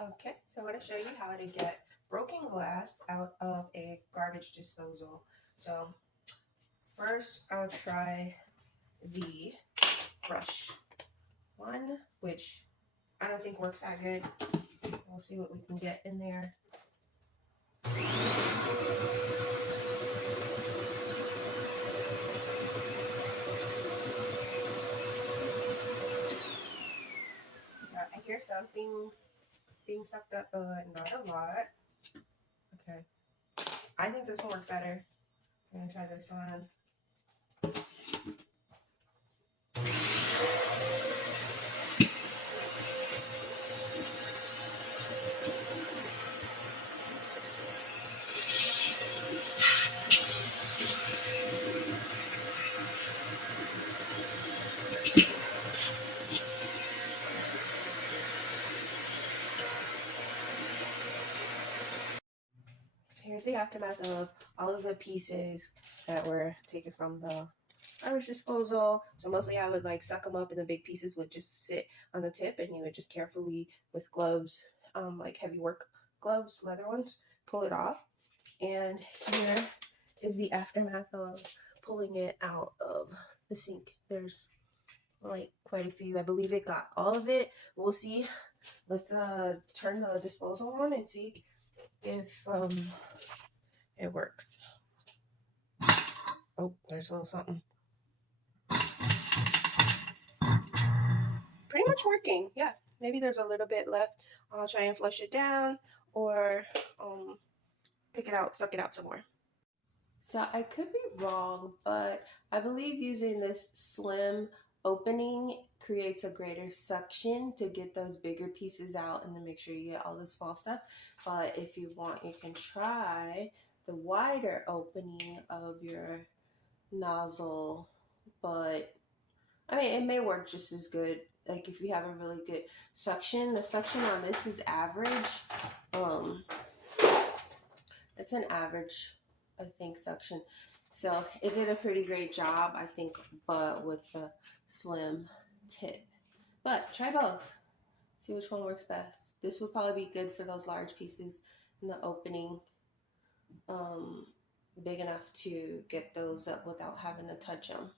Okay, so I'm going to show you how to get broken glass out of a garbage disposal. So first I'll try the brush one, which I don't think works that good. We'll see what we can get in there. So I hear some things being sucked up, but not a lot. Okay, I think this one works better. I'm gonna try this one. So here's the aftermath of all of the pieces that were taken from the garbage disposal. So mostly I would like suck them up and the big pieces would just sit on the tip and you would just carefully with gloves, like heavy work gloves, leather ones, pull it off. And here is the aftermath of pulling it out of the sink. There's like quite a few. I believe it got all of it. We'll see. Let's turn the disposal on and see if it works. Oh, there's a little something. Pretty much working. Yeah, maybe there's a little bit left. I'll try and flush it down or pick it out, suck it out some more. So I could be wrong, but I believe using this slim opening creates a greater suction to get those bigger pieces out and to make sure you get all the small stuff. But if you want, you can try the wider opening of your nozzle, but I mean, it may work just as good. Like if you have a really good suction, the suction on this is average. It's an average, I think, suction. So it did a pretty great job, I think, but with the slim tip. But try both. See which one works best. This would probably be good for those large pieces in the opening, big enough to get those up without having to touch them.